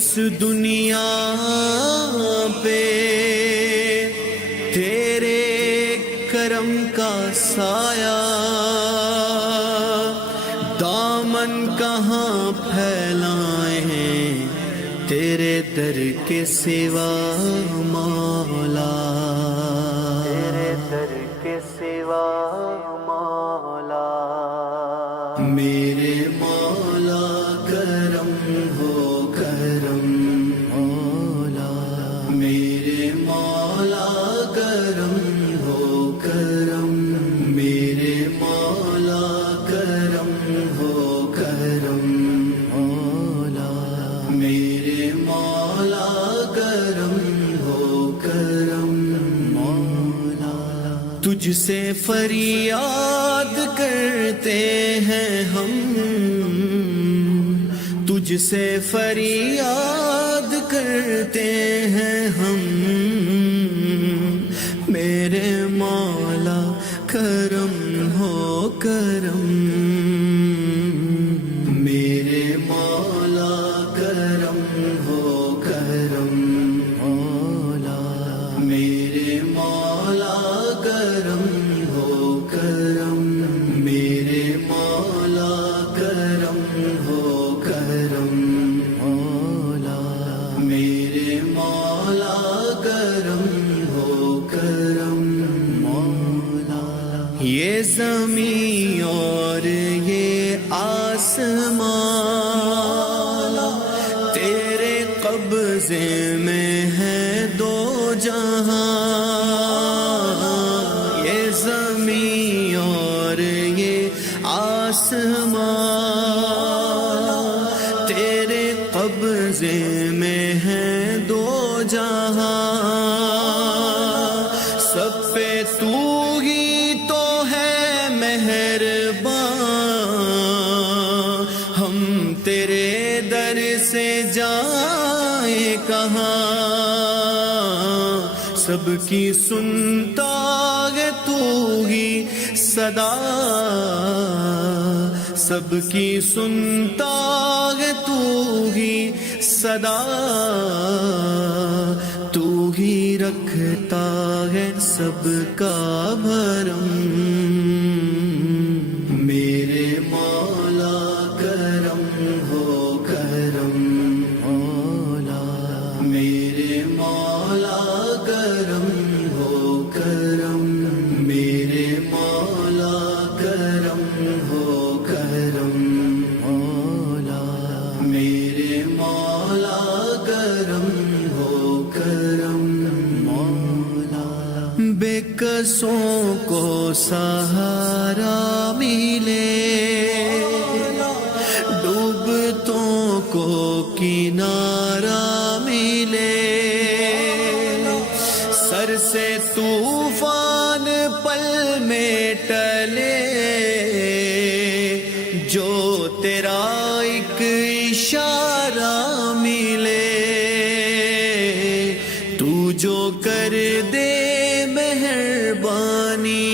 اس دنیا پہ تیرے کرم کا سایہ، دامن کہاں پھیلائیں تیرے در کے سوا مولا، تیرے در کے سوا مولا۔ میرے مولا کرم ہو کرم مولا، میرے مولا کرم ہو کرم، میرے مولا کرم ہو کرم مولا، میرے مولا کرم ہو کرم مولا۔ تجھ سے فریاد کرتے ہیں ہم، تجھ سے فریاد کرتے ہیں ہم، میرے مولا کرم ہو کرم، میرے مولا کرم ہو کرم مولا، میرے مولا کرم ہو کرم، میرے مولا کرم ہو کرم مولا، میرے مولا کرم ہو کرم مولا۔ یہ زمین اور یہ آسمان تیرے قبضے میں ہے دو جہاں، یہ زمین اور یہ آسمان تیرے قبضے میں ہے دو جہاں، سب پہ تو ہی تو ہے مہربان، ہم تیرے در سے جائیں کہاں، سب کی سنتا ہے تو ہی صدا، سب کی سنتا ہے تو ہی صدا، تو ہی رکھتا ہے سب کا بھرم، میرے مولا کرم ہو کرم مولا، میرے مولا کرم ہو کرم، میرے مولا کرم ہو کرم مولا، میرے مولا کرم ہو کرم مولا۔ بے کسوں کو سہارا ملے، ڈوبتوں کو کنارہ ملے، سر سے طوفان پل میں ٹلے، جو تیرا ایک اشارہ ملے، تو جو کر دے مہربانی